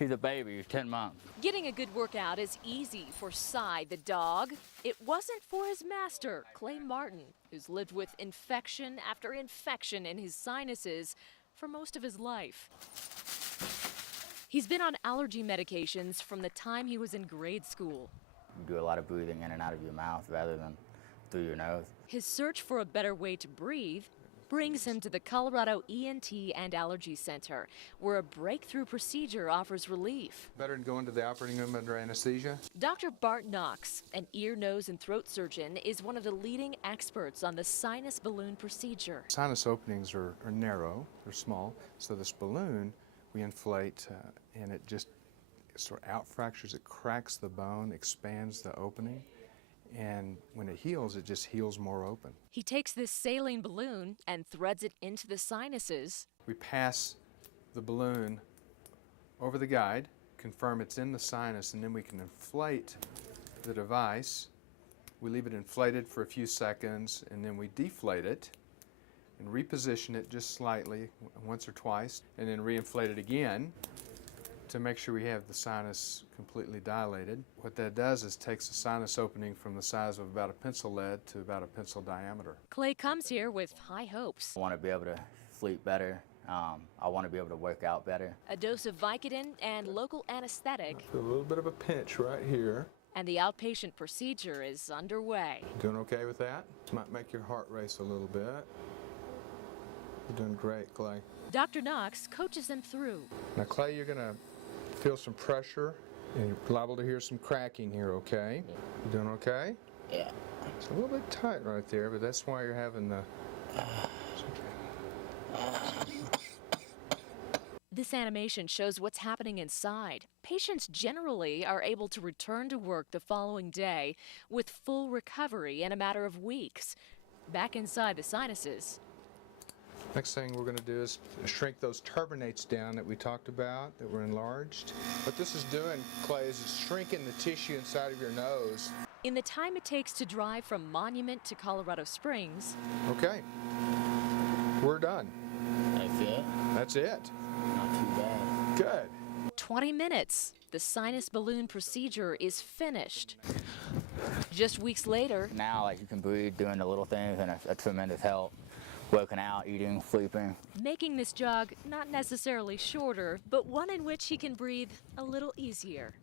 He's a baby, he's 10 months. Getting a good workout is easy for Cy the dog. It wasn't for his master, Clay Martin, who's lived with infection after infection in his sinuses for most of his life. He's been on allergy medications from the time he was in grade school. You do a lot of breathing in and out of your mouth rather than through your nose. His search for a better way to breathe brings him to the Colorado ENT and Allergy Center, where a breakthrough procedure offers relief. Better than going to the operating room under anesthesia. Dr. Bart Knox, an ear, nose, and throat surgeon, is one of the leading experts on the sinus balloon procedure. Sinus openings are narrow, they're small, so this balloon we inflate and it just sort of out fractures, it cracks the bone, expands the opening. And when it heals, it just heals more open. He takes this saline balloon and threads it into the sinuses. We pass the balloon over the guide, confirm it's in the sinus, and then we can inflate the device. We leave it inflated for a few seconds, and then we deflate it and reposition it just slightly, once or twice, and then reinflate it again to make sure we have the sinus completely dilated. What that does is takes a sinus opening from the size of about a pencil lead to about a pencil diameter. Clay comes here with high hopes. I want to be able to sleep better. I want to be able to work out better. A dose of Vicodin and local anesthetic. I feel a little bit of a pinch right here. And the outpatient procedure is underway. Doing okay with that? Might make your heart race a little bit. You're doing great, Clay. Dr. Knox coaches him through. Now, Clay, you're going to feel some pressure and you're liable to hear some cracking here, okay? You doing okay? Yeah. It's a little bit tight right there, but that's why you're having the... This animation shows what's happening inside. Patients generally are able to return to work the following day with full recovery in a matter of weeks. Back inside the sinuses. Next thing we're going to do is shrink those turbinates down that we talked about, that were enlarged. What this is doing, Clay, is shrinking the tissue inside of your nose. In the time it takes to drive from Monument to Colorado Springs. Okay, we're done. That's it? That's it. Not too bad. Good. 20 minutes. The sinus balloon procedure is finished. Just weeks later. Now, like, you can breathe, doing the little things, and a tremendous help. Working out, eating, sleeping. Making this jog not necessarily shorter, but one in which he can breathe a little easier.